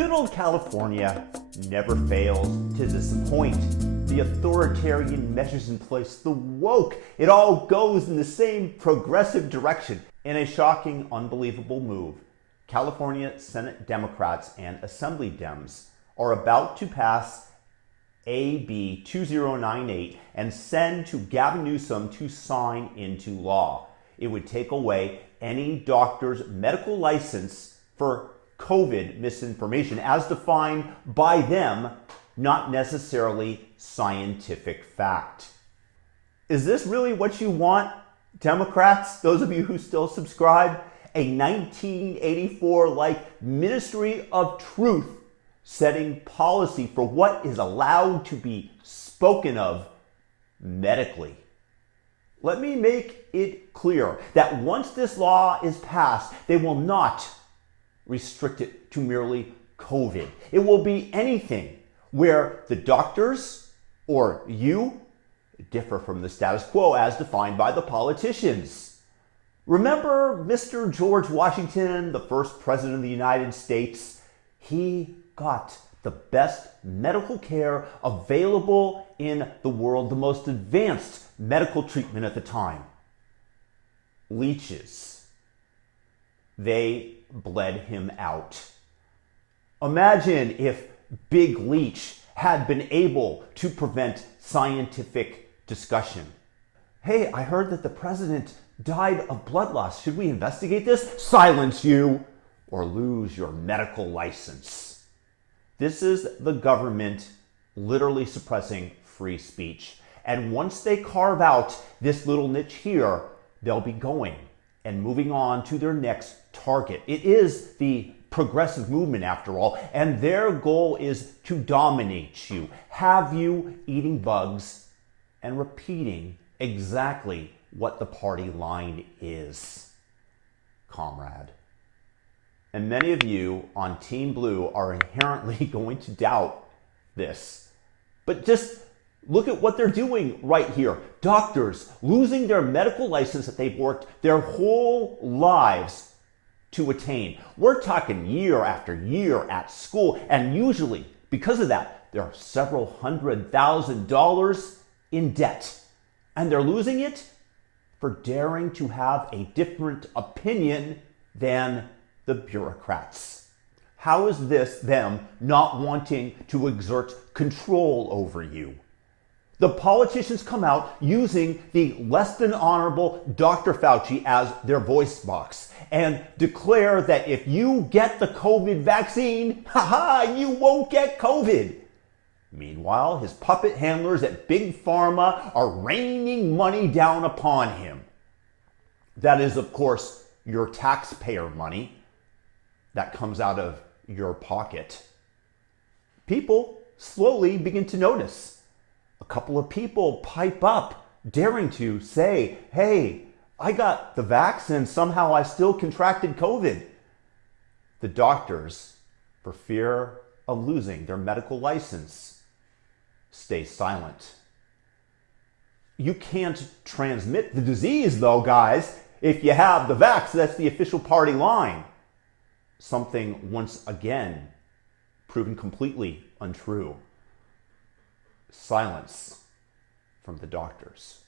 Good old California never fails to disappoint. The authoritarian measures in place, the woke, it all goes in the same progressive direction. In a shocking, unbelievable move, California Senate Democrats and Assembly Dems are about to pass AB 2098 and send to Gavin Newsom to sign into law. It would take away any doctor's medical license for COVID misinformation as defined by them, not necessarily scientific fact. Is this really what you want, Democrats, those of you who still subscribe? A 1984-like Ministry of Truth setting policy for what is allowed to be spoken of medically. Let me make it clear that once this law is passed, they will not restrict it to merely COVID. It will be anything where the doctors or you differ from the status quo as defined by the politicians. Remember Mr. George Washington, the first president of the United States? He got the best medical care available in the world, the most advanced medical treatment at the time. Leeches. They bled him out. Imagine if Big Leech had been able to prevent scientific discussion. Hey, I heard that the president died of blood loss. Should we investigate this? Silence you or lose your medical license. This is the government literally suppressing free speech. And once they carve out this little niche here, they'll be going and moving on to their next target. It is the progressive movement after all, and their goal is to dominate you, have you eating bugs and repeating exactly what the party line is, comrade. And many of you on Team Blue are inherently going to doubt this. But just look at what they're doing right here. Doctors losing their medical license that they've worked their whole lives to attain. We're talking year after year at school, and usually, because of that, there are several $100,000 in debt. And they're losing it for daring to have a different opinion than the bureaucrats. How is this them not wanting to exert control over you? The politicians come out using the less than honorable Dr. Fauci as their voice box and declare that if you get the COVID vaccine, you won't get COVID. Meanwhile, his puppet handlers at Big Pharma are raining money down upon him. That is, of course, your taxpayer money that comes out of your pocket. People slowly begin to notice. A couple of people pipe up, daring to say, hey, I got the vax and somehow I still contracted COVID. The doctors, for fear of losing their medical license, stay silent. You can't transmit the disease though, guys, if you have the vax. That's the official party line. Something once again proven completely untrue. Silence from the doctors.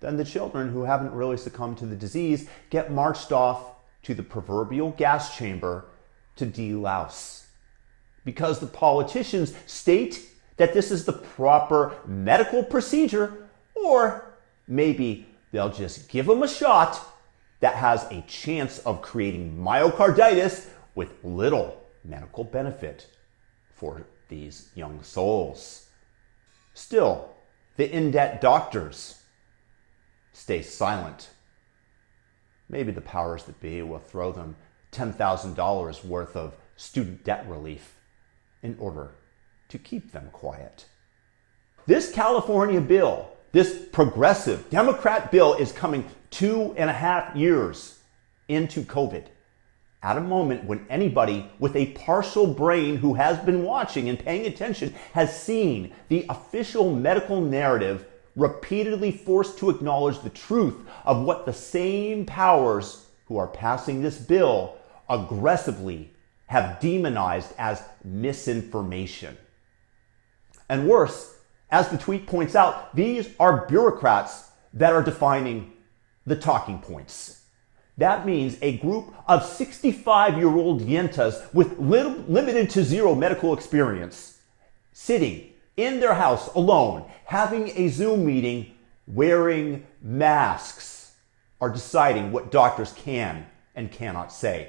Then the children who haven't really succumbed to the disease get marched off to the proverbial gas chamber to delouse. Because the politicians state that this is the proper medical procedure, or maybe they'll just give them a shot that has a chance of creating myocarditis with little medical benefit for these young souls. Still, the in-debt doctors stay silent. Maybe the powers that be will throw them $10,000 worth of student debt relief in order to keep them quiet. This California bill, this progressive Democrat bill, is coming 2.5 years into COVID, at a moment when anybody with a partial brain who has been watching and paying attention has seen the official medical narrative repeatedly forced to acknowledge the truth of what the same powers who are passing this bill aggressively have demonized as misinformation. And worse, as the tweet points out, these are bureaucrats that are defining the talking points. That means a group of 65-year-old yentas with limited to zero medical experience, sitting in their house alone, having a Zoom meeting, wearing masks, are deciding what doctors can and cannot say.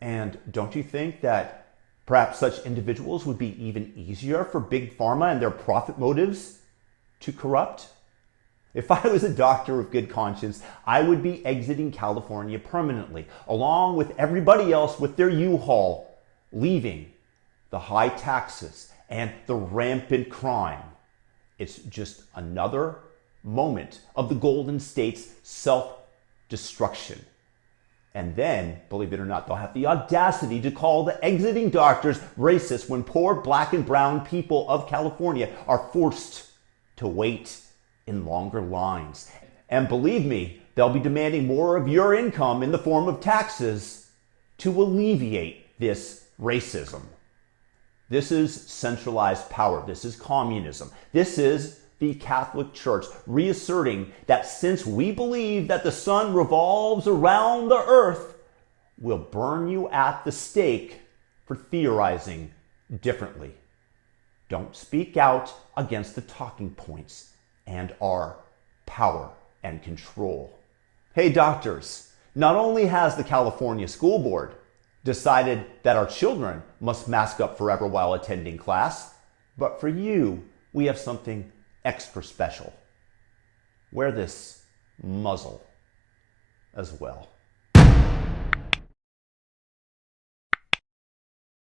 And don't you think that perhaps such individuals would be even easier for Big Pharma and their profit motives to corrupt? If I was a doctor of good conscience, I would be exiting California permanently, along with everybody else with their U-Haul, leaving the high taxes and the rampant crime. It's just another moment of the Golden State's self-destruction. And then, believe it or not, they'll have the audacity to call the exiting doctors racist when poor black and brown people of California are forced to wait in longer lines. And believe me, they'll be demanding more of your income in the form of taxes to alleviate this racism. This is centralized power. This is communism. This is the Catholic Church reasserting that since we believe that the sun revolves around the earth, we'll burn you at the stake for theorizing differently. Don't speak out against the talking points and our power and control. Hey doctors, not only has the California School Board decided that our children must mask up forever while attending class, but for you, we have something extra special. Wear this muzzle as well.